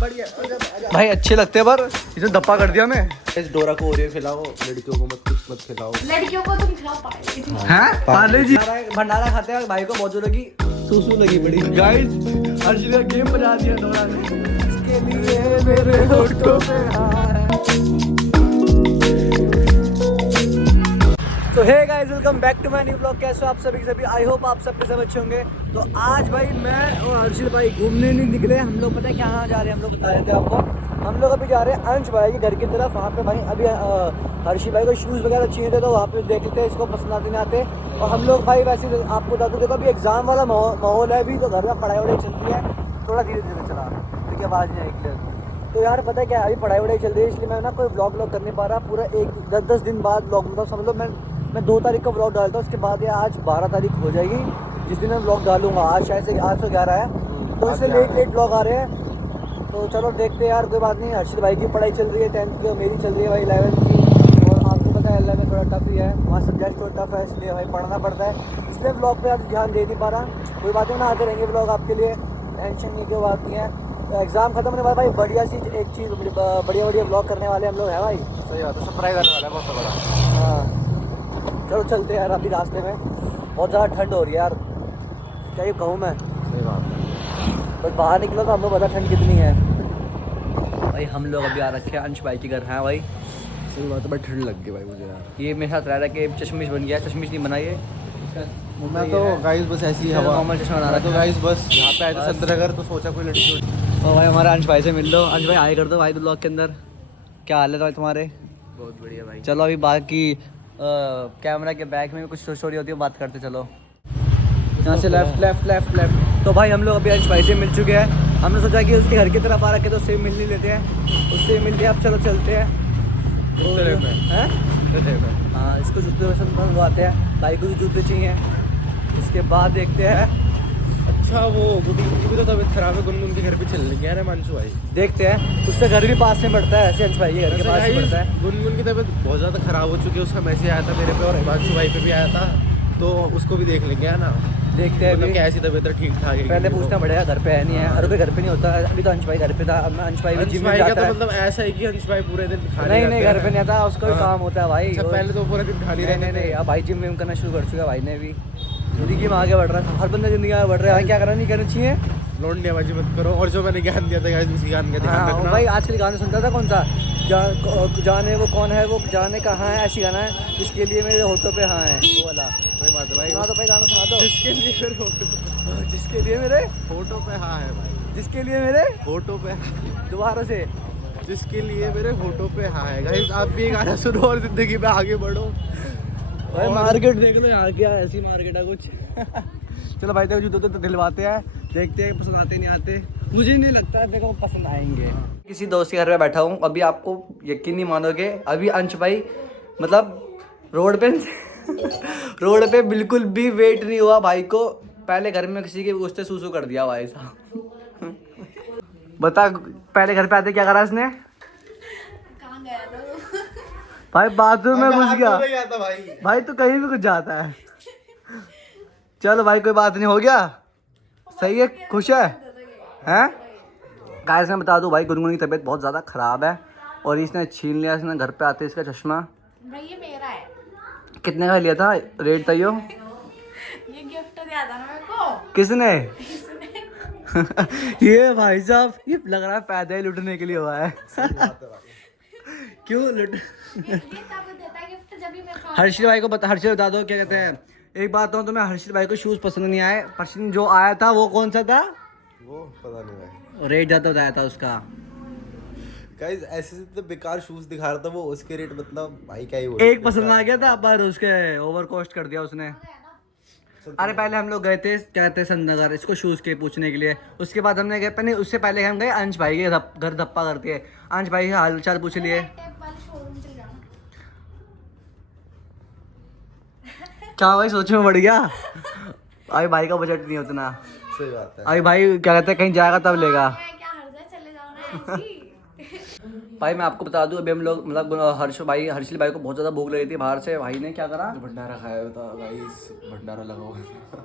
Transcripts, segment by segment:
बढ़िया भाई अच्छे लगते हैं पर इसने धप्पा कर दिया मैं। इस डोरा को ओरियो खिलाओ, लड़कियों को मत खिलाओ। लड़कियों को तुम खिलाओ पार्ले। हैं पार्ले जी भंडारा खाते हैं। भाई को बहुत जोर लगी, सूसू लगी बड़ी। गाइस अर्जुन का गेम बजा दिया डोरा ने। इसके लिए मेरे होठों पे तो hey guys welcome back to my new blog. कैसे हो आप सभी आई होप आप सब सब अच्छे होंगे। तो आज भाई मैं और हर्षिल भाई घूमने नहीं निकले। हम लोग पता है कहाँ जा रहे हैं, हम लोग बता रहे थे आपको। हम लोग अभी जा रहे हैं अंश भाई के घर की तरफ। वहाँ पे भाई अभी हर्षिल भाई को शूज़ वगैरह चाहिए थे, तो वहाँ पे देख लेते हैं इसको पसंद आते नहीं आते। और हम लोग भाई वैसे आपको बता दूँ, देखो अभी एग्जाम वाला माहौल है अभी, तो घर में पढ़ाई वढ़ाई चल रही है। थोड़ा धीरे धीरे चला क्योंकि आवाज़ नहीं आई क्लियर। तो यार पता है क्या, अभी पढ़ाई वढ़ाई चल रही है, इसलिए मैं ना कोई व्लॉग कर नहीं पा रहा। पूरा 10 दिन बाद व्लॉग, मतलब समझ लो मैं 2 तारीख का व्लॉग डालता हूँ, उसके बाद या आज 12 तारीख हो जाएगी जिस दिन मैं व्लॉग डालूंगा। आज शायद से 11 है, तो इससे लेट व्लॉग आ रहे हैं। तो चलो देखते हैं यार, कोई बात नहीं। हर्षित भाई की पढ़ाई चल रही है 10th की, और मेरी चल रही है भाई 11th की। और आपको पता है 11 में थोड़ा टफ ही है, वहाँ सब्जेक्ट थोड़ा टफ है, इसलिए भाई पढ़ना पड़ता है। इसलिए व्लॉग पे आज ध्यान दे नहीं पा रहा। कोई बात नहीं, ना आते रहेंगे व्लॉग आपके लिए, टेंशन नहीं की बात नहीं है। एग्जाम खत्म होने बाद भाई बढ़िया सी एक चीज़ बढ़िया व्लॉग करने वाले हम लोग हैं भाई। सही बात है, सरप्राइज आने वाला है बहुत बड़ा। हाँ चलो चलते हैं यार। अभी रास्ते में बहुत ज़्यादा ठंड हो रही है यार, क्या ये कहूँ मैं। सही बात है, बस बाहर निकलो तो हम लोग पता ठंड कितनी है भाई। हम लोग अभी आ रखे हैं अंश भाई के घर। हैं भाई सही बात है भाई, ठंड लग गई भाई मुझे यार। ये मेरे साथ रह रहा कि चश्मिश बन गया। चश्मिश नहीं बनाइए, मैं तो गाइस बस ऐसी हवा नॉर्मल चश्मा बना रहा तो गाइस बस यहाँ पे आए थे संतनगर, तो सोचा कोई लड़की। तो भाई हमारा अंश भाई से मिल लो। अंश भाई आए कर दो भाई ब्लॉग के अंदर। क्या हाल है भाई तुम्हारे? बहुत बढ़िया भाई। चलो अभी बाकी कैमरा के बैक में भी कुछ स्टोरी होती है, बात करते चलो। यहाँ से लेफ्ट। तो भाई हम लोग अभी अंश भाई से मिल चुके हैं। हमने सोचा कि उसके घर की तरफ आ रखे तो उससे मिल नहीं लेते हैं, उससे मिल के अब चलो चलते हैं। हाँ इसको जूते पसंद मंगवाते हैं, भाई को भी जूते चाहिए। उसके बाद देखते हैं। अच्छा वो गुडी की भी तो तबीयत खराब है, गुनगुन के घर पे चलने गया है मानसू भाई। देखते हैं, उससे घर भी पास में पड़ता है, ऐसे अंश भाई के घर के पास में पड़ता है। गुनगुन की तबीयत बहुत ज़्यादा खराब हो चुकी है, उसका मैसेज आया था मेरे पे और हिमांशु भाई पे भी आया था, तो उसको भी देख लेंगे है ना। देखते हैं मतलब कैसी तबीयत है, ठीक ठाक है? पहले पूछना पड़ेगा घर पे है नहीं है। हर कोई घर पे नहीं होता। अभी तो अंश भाई घर पे था, अब अंश भाई भी जिम में जाता है। मतलब ऐसा है कि अंश भाई पूरे दिन खाली नहीं घर पे नहीं आता, उसका भी काम होता है भाई। पहले तो पूरे दिन खाली रहते थे। नहीं अब भाई जिम विम करना शुरू कर चुका है भाई ने भी। जिंदगी में आगे बढ़ रहा है, हर बंदा जिंदगी में बढ़ रहा है भाई। क्या करना नहीं करना चाहिए, लौंडियाबाजी मत करो। और जो मैंने ज्ञान दिया था गाइस, उसी ज्ञान का ध्यान रखना भाई। आजकल गाना सुनता था कौन सा, जाने वो कौन है, वो जाने कहाँ है, ऐसी गाना है। इसके लिए मेरे होठों पे हाँ है वो वाला। कोई बात है भाई, सुना दो भाई, गाना सुना दो। जिसके लिए मेरे होठों पे हाँ है भाई, जिसके लिए मेरे होठों पे दोबारा से, जिसके लिए मेरे होठों पे हाँ है। गाइस आप भी ये गाना सुनो और जिंदगी में आगे बढ़ो भाई। मार्केट देख लो यहाँ क्या ऐसी मार्केट है कुछ। चलो भाई देखो जूते तो दिलवाते हैं, देखते हैं पसंद आते नहीं आते। मुझे नहीं लगता है देखो पसंद आएंगे। किसी दोस्त के घर में बैठा हूँ अभी, आपको यकीन नहीं मानोगे, अभी अंश भाई मतलब रोड पे बिल्कुल भी वेट नहीं हुआ भाई को। पहले घर में किसी के उससे सूसू कर दिया भाई साहब। बता पहले घर पे आते क्या करा इसने? कहाँ गया था वो? भाई बाथरूम में घुस गया भाई। भाई तो कहीं भी कुछ जाता है। चलो भाई कोई बात नहीं, हो गया सही है, खुश है हैं? गाइस मैं बता दूं भाई, गुनगुन की तबीयत बहुत ज़्यादा ख़राब है और इसने छीन लिया इसने घर पे आते इसका चश्मा। भाई ये मेरा है। कितने का लिया था, रेट था यो? ये गिफ्ट दिया था ना मेरे को। किसने? इसने। ये भाई साहब ये लग रहा है पैदा ही लुटने के लिए हुआ है। क्यों लुट? ये तब देता है गिफ्ट जब भी मेरे पास। हर्षित भाई को बता दो क्या कहते हैं। एक बात तो मैं हर्षित भाई को शूज़ पसंद नहीं आए। पसंद जो आया था वो कौन सा था? वो पता नहीं भाई, रेट ज़्यादा बताया था उसका। गाइस ऐसे तो बेकार शूज दिखा रहा था वो, उसके रेट मतलब भाई क्या ही एक पसंद आ गया था पर उसके ओवर कॉस्ट कर दिया उसने। अरे पहले हम लोग गए थे कहते संतनगर इसको शूज़ के पूछने के लिए। उसके बाद हमने गए पहले, उससे पहले हम गए अंश भाई के घर धप्पा करती है। अंश भाई हाल चाल पूछ लिए। क्या भाई सोच में बढ़ गया। अभी भाई का बजट नहीं उतना। सही बात है। अभी भाई क्या कहते हैं कहीं जाएगा तब लेगा। क्या हर्ज है, चले जाओ ना ऐसी। भाई मैं आपको बता दूं अभी हम लोग मतलब हर्षिल भाई को बहुत ज़्यादा भूख लगी थी बाहर से। भाई ने क्या करा, भंडारा खाया था गाइस, भंडारा लगा हुआ था।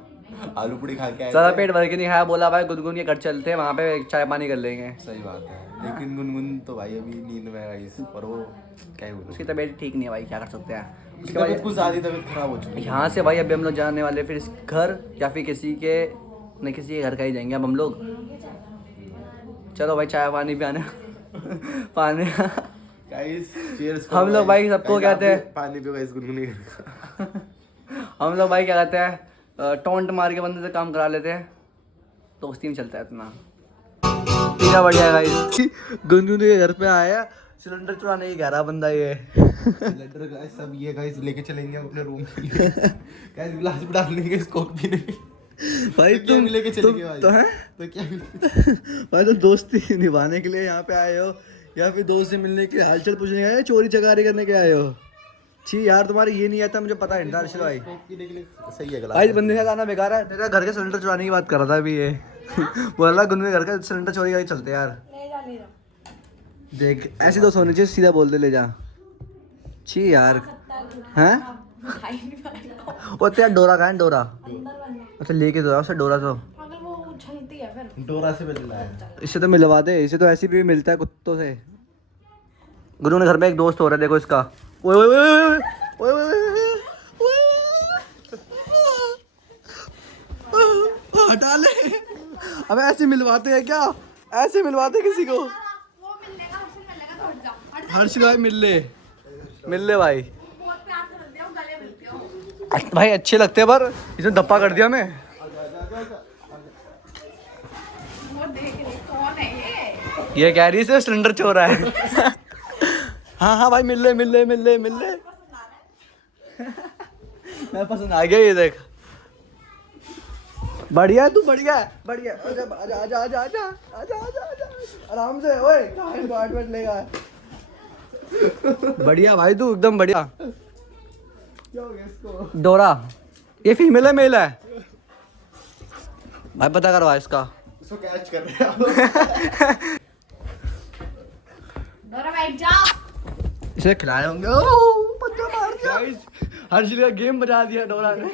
आलू पूड़ी खा के आए ज़्यादा थे। पेट भर के नहीं खाया, बोला भाई गुनगुन के घर चलते हैं, वहाँ पे चाय पानी कर लेंगे। सही बात है, लेकिन गुनगुन तो भाई अभी नींद में है गाइस, और वो क्या ही बोलूं, उसकी तबीयत ठीक नहीं है भाई, क्या कर सकते हैं। उसके तबीयत बाद कुछ ज़्यादा तबीयत खराब हो चुकी है। यहाँ से भाई अभी हम लोग जाने वाले फिर इस घर या फिर किसी के नहीं किसी के घर का ही जाएंगे अब हम लोग। चलो भाई चाय पानी भी आने पानी गाइस चीयर्स। हम लोग भाई सबको कहते हैं पानी पियो गाइस, गुनगुन के घर का। हम लोग भाई क्या कहते हैं टोंट मार के बंदे से काम करा लेते हैं, दोस्ती में चलता है इतना। क्या बढ़िया गाइस, गुनगुन के घर पे आया सिलेंडर चुराने ही कह रहा बंदा ये। सिलेंडर गाइस सब ये गाइस लेके चलेंगे अपने रूम के लिए। गाइस गिलास भी डाल देंगे कोक पीने के लिए। भाई तो क्या भी लेके चलेंगे भाई? तो है तो क्या भी भाई तो दोस्ती निभाने के लिए यहाँ पे आए हो या फिर दोस्त से मिलने के लिए हालचाल पूछने आए हो, चोरी चकारी करने के आए हो? छी यार तुम्हारे ये नहीं आता, मुझे पता है हर्षिल भाई। कोक पीने के लिए सही है गिलास। आज बंदे का गाना बेकार है, तेरा घर के सिलेंडर चुराने की बात कर रहा था अभी ये। बोला गुनगुन के घर का सिलेंडर चोरी का ही चलते यार। ले जा। देख ऐसे दोस्त होने चाहिए, सीधा बोल दे ले जा। छी यार हैं खाई नहीं पाएगा। वो तेरा डोरा कहाँ है? डोरा अंदर बंद। अच्छा लेके दो उसे डोरा तो अगर वो उछलती है फिर। डोरा से मिलना है। इससे तो मिलवा दे, इसे तो ऐसे भी मिलता है कुत्तों से। गुरु ने घर में एक दोस्त हो रहा है, देखो इसका। ओए ओए ओए ओए ओए ओए हटा ले। अब ऐसे मिलवाते हैं क्या? ऐसे मिलवाते किसी को? वो मिलेगा, हर्षिल मिलेगा तो हट जा। हट जा। हर्षिल भाई मिल ले भाई। बहुत प्यार से मिलते हो, गले मिलते हो। भाई अच्छे लगते हैं पर इसने धप्पा कर दिया मैं। वो देख ले कौन है ये। ये कह रही है सिलेंडर चोर है। हाँ भाई मिल ले। मैं पसंद आ गया, ये देख। बढ़िया तू बढ़िया आजा आराम से। ओए 8 मिनट लेगा। बढ़िया भाई तू एकदम बढ़िया। डोरा ये फीमेल है मेल है भाई? पता करवा इसका। इसको कैच कर रहे हैं। डोरा बैठ जा। इसे खिलाए होंगे। पंजा मार दिया। हर्षिल का गेम बजा दिया डोरा ने।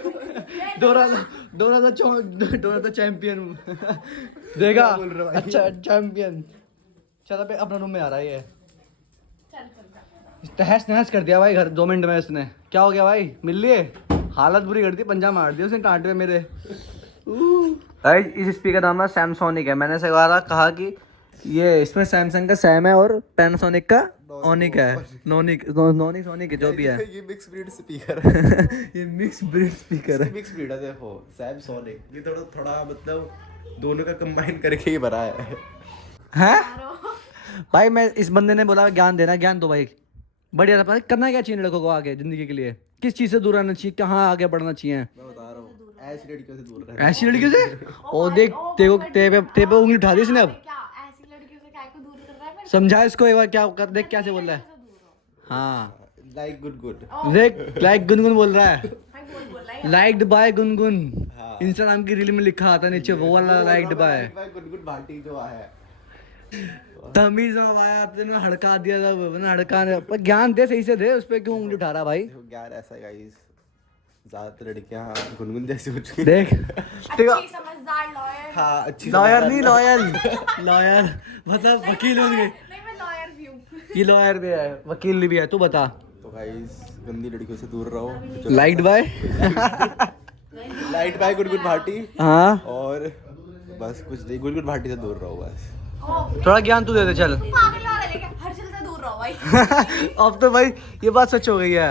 डोरा था चैंपियन। देखा? अच्छा चैंपियन। चल अबे अपना रूम में आ रहा है ये। तहस नहस कर दिया भाई घर 2 मिनट में इसने। क्या हो गया भाई? मिल लिए? हालत बुरी कर दी, पंजा मार दिया उसने टांट में मेरे। भाई इस स्पीकर का नाम सैमसोनिक है। मैंने से कहा कि ये इसमें सैमसंग का सैम है और पैनासोनिक का ओनिक है। नोनिक सोनिक जो भी है। ये मिक्स ब्रीड स्पीकर है। ये मिक्स ब्रीड स्पीकर है। मिक्स ब्रीड है, देखो सैमसोनिक। ये थोड़ा मतलब दोनों का कंबाइन करके ही बना है। हैं भाई? मैं इस बंदे ने बोला ज्ञान देना, ज्ञान दो भाई। बढ़िया था। पता करना क्या चाहिए लड़कों को आगे जिंदगी के लिए? किस चीज से दूर रहना चाहिए, कहाँ आगे बढ़ना चाहिए? मैं बता रहा हूँ, ऐसी लड़कियों से दूर रहना। ऐसी लड़कियों से? ओ देख ते पे उंगली उठा दी इसने अब। क्या ऐसी लड़कियों से काय को दूर कर रहा है? फिर समझा इसको एक बार, क्या कर देख कैसे बोल रहा है। हाँ लाइक गुड देख लाइक गुनगुन बोल रहा है। भाई बोल रहा है। Liked by Gungun. हाँ। इंस्टाग्राम की रील में लिखा आता नीचे वो वाला लाइक्ड बाय। गुड भाटी जो है। तमीज आया तेने हड़का दिया था, वरना हड़का पर ज्ञान दे सही से दे, उस पे क्यों उंगली उठा रहा भाई? देखो यार ऐसा है गाइस, ज्यादातर लड़कियां गुनगुन जैसी हो चुकी देख अच्छी समझदार लॉयर। हाँ अच्छी लॉयर नहीं लॉयल लॉयर मतलब वकील होंगे। नहीं मैं लॉयर भी हूँ। ये लॉयर भी है वकील भी है। तू बता। तो गाइस गंदी लड़कियों से दूर रहो। Liked by light by good Bhati. हाँ और बस कुछ नहीं, गुड भाटी से दूर रहो बस। थोड़ा ज्ञान तू दे दे चल। पागल वाला लेके हर्षिल से दूर रहो भाई। अब तो भाई ये बात सच हो गई है।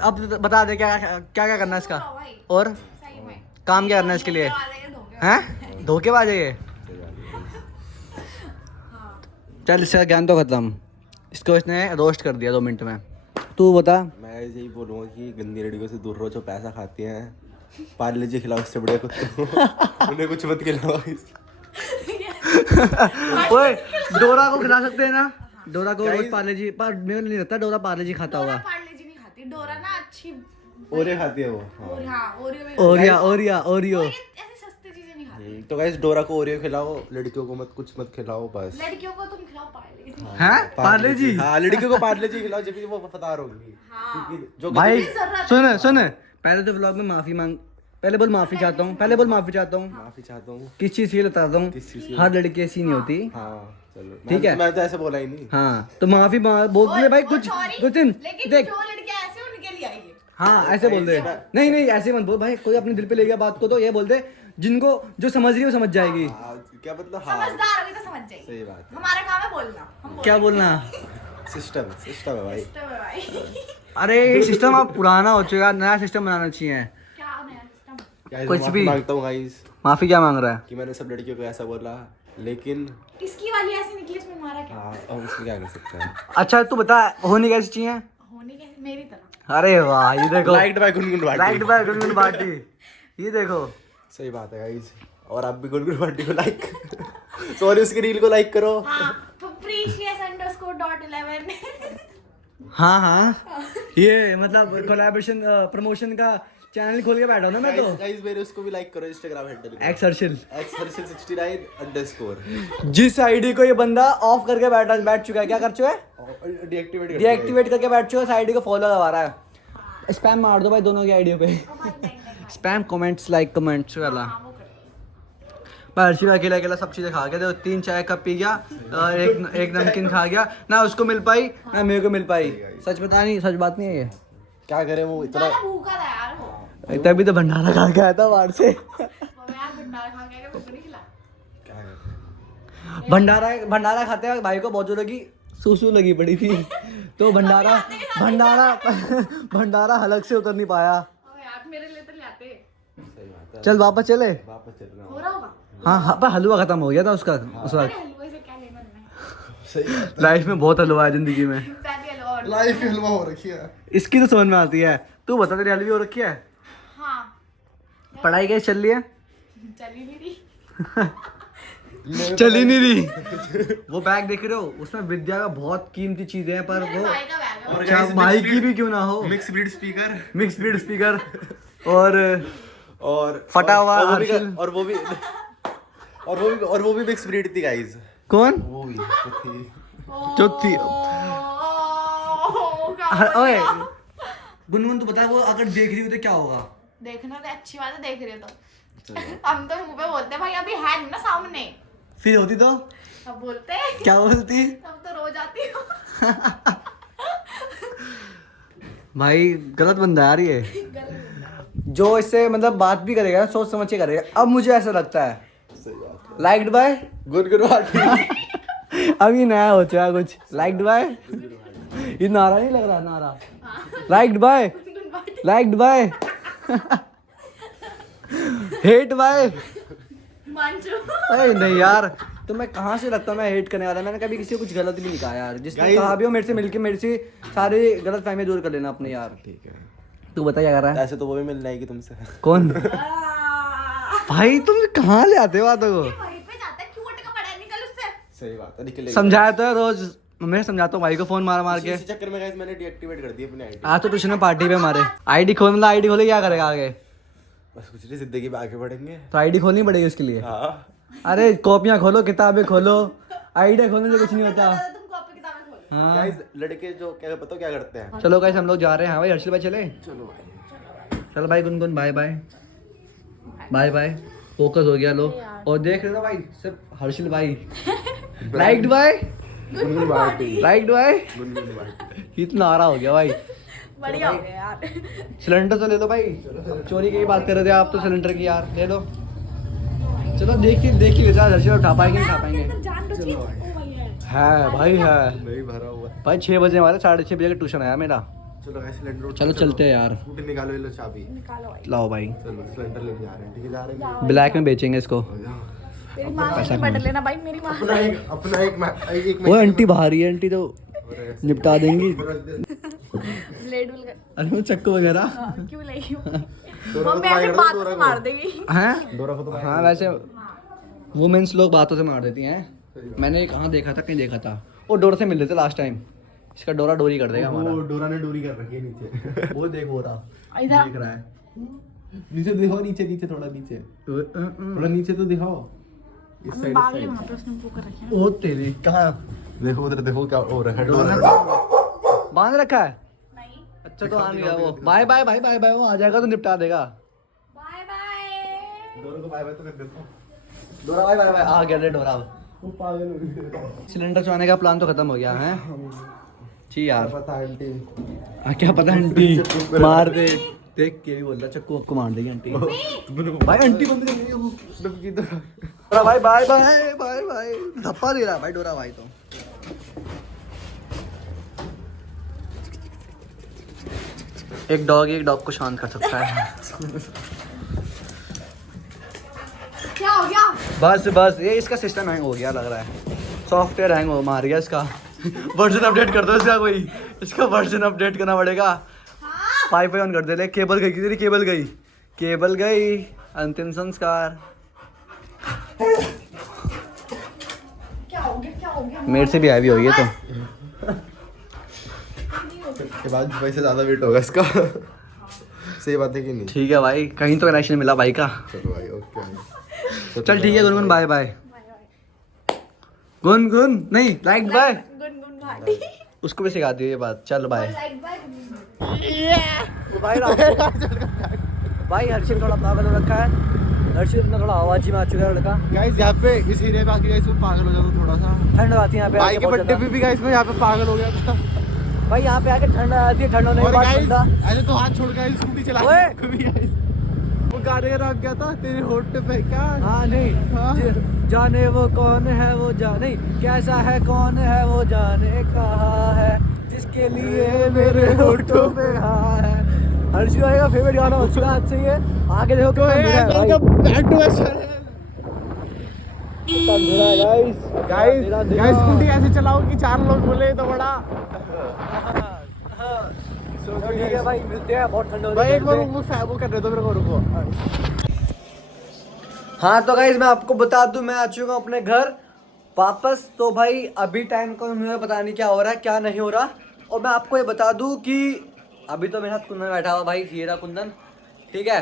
अब बता दे क्या क्या करना है इसका, भाई और सही में काम क्या करना है इसके लिए? हैं धोखेबाज है ये। चल इसका ज्ञान तो खत्म, इसको इसने रोस्ट कर दिया 2 मिनट में। तू बता। मैं यही बोलूँगा कि गंदी लड़कियों से दूर रहो जो पैसा खाती हैं। पाल लीजिए, खिलाओ उससे बढ़िया कुत्तों को। उन्हें कुछ मत खिलाओ। ओए डोरा को खिला सकते हैं ना? डोरा को रोज पार्ले जी, पर मेरे नहीं लगता डोरा पार्ले जी खाता होगा। पार्ले जी नहीं खाती डोरा ना, अच्छी ओरे खाती है वो। और हाँ ओरियो भी ओरियो ऐसी सस्ती चीजें नहीं खाती। तो गाइस डोरा को ओरियो खिलाओ, लड़कियों को कुछ मत खिलाओ बस। लड़कियों को तुम खिलाओ पार्ले जी। हैं पार्ले जी? हाँ लड़कियों को पार्ले जी खिलाओ, जब भी वो वफादार होंगी। हाँ। क्योंकि जो भाई सुन पहले तो व्लॉग में माफी मांग, पहले बोल माफी चाहता हूँ, पहले बोल माफी चाहता हूँ। माफी चाहता हूँ। किस चीज के लिए बताता हूँ, किस चीज़ की? हर लड़की ऐसी नहीं होती। हाँ चलो ठीक है। मैं तो ऐसे बोला ही नहीं। हाँ तो माफी बोल दे भाई, कुछ कुछ दिन लेकिन देख। जो लड़कियां ऐसे उनके लिए आई है। हाँ ऐसे बोल दे, नहीं नहीं ऐसे मत बोल भाई, कोई अपने दिल पे ले गया बात को तो ये बोल दे, जिनको जो समझ रही है वो समझ जाएगी। हाँ, क्या मतलब? हाँ समझदार होगी तो समझ जाएगी। सही बात है। हमारा काम है बोलना। हम क्या बोलना? सिस्टम सिस्टम है भाई। सिस्टम है भाई। अरे ये सिस्टम अब पुराना हो चुका है, नया सिस्टम बनाना चाहिए। क्या नया सिस्टम? Guys, कुछ मैं माफी भी। मांगता हूँ गाइस माफी क्या मांग रहा है? कि मैंने सब लड़कियों को ऐसा बोला, लेकिन इसकी वाली ऐसी निकली, इसमें मारा क्या? हाँ अब उसमें क्या कर सकते हैं। अच्छा तू बता, होनी कैसी चाहिए? होने के मेरी तरह। अरे वाह, ये देखो liked by Gungun Bhati. Right by Gungun Bhati, ये देखो। सही बात है गाइस, और आप भी गुनगुन भाटी को लाइक सॉरी उसकी रील को लाइक करो। हाँ, precious_.11 हाँ हाँ, ये मतलब कोलैबोरेशन प्रमोशन का चैनल खोल के बैठा हूँ ना मैं तो। गाइस मेरे उसको भी लाइक करो, Instagram handle x Harsil, @Harshil69_। जिस आईडी को ये बंदा ऑफ करके बैठ चुका है, क्या कर चुका है? डीएक्टिवेट करके बैठ चुका है, उस आईडी को फॉलो करवा रहा है। स्पैम मार दो भाई दोनों की आईडियों पे, स्पैम कमेंट्स, लाइक कमेंट्स वाला। भाई हर्षिल अकेला अकेला सब चीज़ें खा गया, तो 3 चाय कप पी गया, एक नमकीन खा गया, ना उसको मिल पाई ना मेरे को मिल पाई। सच बता नहीं, सच बात नहीं है ये। क्या करे वो इतना भूखा था यार वो। तभी तो भंडारा खा के आया था बाहर से। वो यार भंडारा खा के भूख नहीं खिला। क्या करे। भंडारा खाते वक्त भाई को बहुत जोरों की सूसू लगी पड़ी थी, तो भंडारा हलक से उतर नहीं पाया। अबे यार मेरे लिए तो ले आते। सही बात है। चल वापस चले। वापस चलना हो रहा होगा। हाँ हाँ, पर हलवा खत्म हो गया था उसका उस अरे वक्त। हलवे से क्या लेना देना है? सही बात लाइफ में बहुत हलवा है जिंदगी में, पैदी हलवा और। लाइफ ही हलवा हो रखी है। इसकी तो समझ में आती है। तू बता, तेरी हलवी हो रखी है? हाँ, पढ़ाई कैसे चल रही है? चली नहीं रही। चल ही नहीं रही। वो बैग देख रहे हो, उसमें विद्या का बहुत कीमती चीजें हैं, पर मेरे वो भाई का बैग है। अच्छा भाई की भी क्यों ना हो, mix breed speaker mix breed speaker और फटा हुआ और वो भी हर्षिल। और वो भी मिक्स ब्रीड थी गाइस। कौन? वो भी जो थी। जो थी। ओह, क्या ओए बोल रहा? गुनगुन तू बता, वो अगर देख रही हो तो क्या होगा? देखना तो अच्छी बात है, देख रही हो तो। हम तो मुंह पे बोलते हैं भाई, अभी है नहीं ना सामने। फिर होती तो अब बोलते हैं। क्या बोलती? तब तो रो जाती हो। भाई गलत बंदा है यार ये, गलत। जो इससे मतलब बात भी करेगा सोच समझ के करेगा। अब मुझे ऐसा लगता है सही बात है। Liked by Gungun Bhati. अब ये नया हो चुका है कुछ, लाइक्ड बाय, ये नारा नहीं लग रहा, नारा liked by, liked by, hate by. मांचो। अरे नहीं यार, तो मैं कहाँ से लगता हूँ मैं हेट करने वाला? मैंने कभी किसी को कुछ गलत भी नहीं कहा यार। जिसने Guys- कहा भी हो मेरे से मिलके मेरे से सारी गलत फहमी दूर कर लेना अपने यार। ठीक है, तू बता क्या कर रहा है? ऐसे तो वो भी मिलने आएगी तुमसे। कौन? भाई तुम कहाँ ले आते हो बातों को? वहीं पे जाता है, क्यों अटका पड़ा है, निकल उससे। सही बात है, निकलेगी। समझाया तो है रोज, मैं समझाता हूँ भाई को फोन मार मार के। इसी चक्कर में गाइस मैंने डीएक्टिवेट कर दी अपनी आईडी। आज तो ट्यूशन में पार्टी पे मारे। आईडी खोल, मतलब आईडी खोले क्या करेगा आगे? बस कुछ नहीं, जिंदगी में आगे बढ़ेंगे। तो आईडी खोलनी पड़ेगी उसके लिए। हाँ अरे कॉपियाँ खोलो, किताबें खोलो, आईडी खोलने से कुछ नहीं होता। तुम कॉपी किताबें खोलो। हाँ गाइस लड़के जो क्या पता क्या करते हैं। चलो गाइस हम लोग जा रहे हैं। हाँ भाई हर्षिल भाई चले। चलो भाई। चल भाई Gungun, bye bye bye bye. Focus हो गया लो, और देख रहे हो भाई सिर्फ हर्षिल भाई। Liked by, Gungun Bhati. Liked by. Gungun Bhati. इतना आ रहा हो गया भाई। बढ़िया हो गया यार। सिलेंडर तो ले लो भाई, चोरी की बात कर रहे थे आप तो सिलेंडर की यार, ले लो। चलो देख ही ले जा, हर्षिल उठा पाएंगे नहीं उठा पाएंगे। जान बच गई। ओ भाई है भाई है नहीं भरा हुआ। भाई 6 बजे हमारे 6:30 बजे का ट्यूशन आया मेरा। चलो गाइस सिलेंडर चलो चलते हैं यार। स्कूटी निकालो, ले लो चाबी। निकालो भाई। लाओ भाई, चलो सिलेंडर लेके जा रहे हैं। ठीक है, जा रहे हैं। ब्लैक में बेचेंगे इसको। तेरी माँ से पढ़ लेना भाई, मेरी माँ अपना एक वो आंटी बाहर ही है, आंटी तो निपटा देंगी। ब्लेड विल अरे वो चक्कू वगैरह क्यों लगी मम्मी ऐसे बातों से मार देगी। हैं। डोरा को तो हाँ वैसे वुमेन्स लोग बातों से मार देती हैं। मैंने कहाँ देखा था, कहीं देखा था। वो डोरा से मिल रहे थे लास्ट टाइम। इसका डोरा डोरी कर देगा हमारा। वो डोरा ने डोरी कर रखी है नीचे। वो देख हो रहा, इधर देख रहा है। नीचे दिखाओ, नीचे नीचे थोड़ा नीचे, थोड़ा नीचे तो दिखाओ। इस साइड बाल में वहाँ पे उसने वो कर रखे हैं। ओ तेरी कहाँ देखो उधर, देखो क्या हो रहा है। डोरा डोरा बांध रखा है। नहीं। अच्छा तो आ नहीं रहा वो। बाय बाय भाई, बाय बाय। वो आ जाएगा तो निपटा देगा। Bye bye. डोरा को बाय बाय तो कर देता डोरा भाई भाई आ गया रे डोरा। वो पागल हो गई। सिलेंडर चुराने का प्लान तो खत्म हो गया है जी यार। पता है आंटी क्या पता आंटी मार दे। देख के भी बोल रहा चक्कू आपको मार देगी आंटी। भाई आंटी बंद कर वो डुबकी तो डोरा भाई बाय बाय बाय बाय धप्पा दे रहा भाई डोरा भाई तो। एक डॉग को शांत कर सकता है। क्या हो गया? बस बस ये इसका सिस्टम हैंग हो गया लग रहा है। सॉफ्टवेयर हैंग हो मार गया इसका। वर्जन अपडेट कर दो इसका कोई। इसका वर्जन अपडेट करना पड़ेगा। वाईफाई ऑन कर दे ले। केबल गई तेरी केबल गई अंतिम संस्कार। क्या हो गया? मेरे से भी हैवी हो गई तो। के बाद वैसे ज्यादा वेट होगा इसका। सही बात है कि नहीं? ठीक है भाई कहीं तो कनेक्शन मिला भाई का। चलो भाई ओके भाई। चल ठीक है गुनगुन बाय बाय। गुनगुन नहीं लाइक बाय। गुनगुन भाटी। उसको भी सिखा दियो ये बात। चल बाय लाइक बाय। भाई हर्षित थोड़ा पागल हो रखा है। हर्षित में थोड़ा आवाज में आ चुका है लड़का। गाइस यहाँ पे इस एरिया पे आके गाइस मैं पागल हो जाता थोड़ा सा। ठंड आती है यहाँ पे भाई आके के बहुत बर्थडे ज्यादा। पे भी गाइस मैं यहाँ पे पागल हो गया था। भाई यहाँ पे आके ठंड आती है। ठंड होने के और बाद गाइस ठंडा। ऐसे तो हाथ छोड़ के स्कूटी चला ओए! कभी गाइस वो गाने का नाम क्या था तेरे होठ पे क्या? हाँ नहीं हाँ। जाने वो कौन है वो जाने कैसा है कौन है वो जाने कहा है जिसके लिए मेरे होठों पे हाँ है। हर्षित भाई का फेवरेट गाना हो चुका आज से ये। आगे देखो कितना बुरा है भाई। बैक टू चैनल कितना बुरा है गाइस। गाइस तेरा गाइस स्कूटी ऐसे चलाओ कि 4 लोग बोले तो बड़ा। तो ठीक है भाई मिलते हैं। बहुत ठंड हो भाई रही है एक बार घर पे। वो कर रहे तो मेरे को रुको। हाँ तो गाइज मैं आपको बता दूं मैं आ चुका हूँ अपने घर वापस। तो भाई अभी टाइम का मुझे पता नहीं क्या हो रहा है क्या नहीं हो रहा। और मैं आपको ये बता दूं कि अभी तो मेरे साथ कुंदन बैठा हुआ भाई। ये रहा कुंदन ठीक है।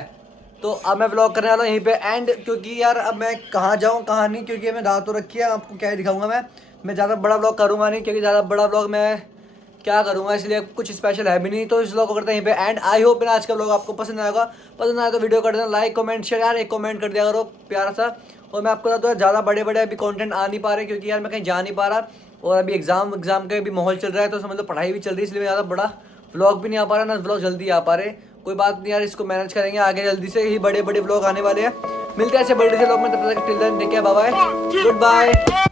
तो अब मैं व्लॉग करने वाला हूँ यहीं पे एंड। क्योंकि यार अब मैं कहाँ जाऊँ कहाँ नहीं क्योंकि मैं दाल तो रखी है। आपको क्या ही दिखाऊंगा मैं ज़्यादा बड़ा व्लॉग करूँगा नहीं क्योंकि ज़्यादा बड़ा व्लॉग मैं क्या करूँगा इसलिए कुछ स्पेशल है भी नहीं। तो इस व्लॉग को करते हैं यहीं पे एंड। आई होप आज का व्लॉग आपको पसंद आएगा। पसंद आया तो वीडियो कर देना लाइक कमेंट शेयर। यार एक कमेंट कर दिया करो प्यारा सा। और मैं आपको बता दूँ ज़्यादा बड़े बड़े अभी कंटेंट आ नहीं पा रहे क्योंकि यार मैं कहीं जा नहीं पा रहा। और अभी एग्जाम का भी माहौल चल रहा है तो समझ लो पढ़ाई भी चल रही है। इसलिए ज़्यादा बड़ा व्लॉग भी नहीं आ पा रहा ना व्लॉग जल्दी आ पा रहे। कोई बात नहीं यार इसको मैनेज करेंगे आगे जल्दी से ही बड़े व्लॉग आने वाले हैं। मिलते हैं ऐसे बड़े से व्लॉग में। तब तक till then take care bye bye good bye.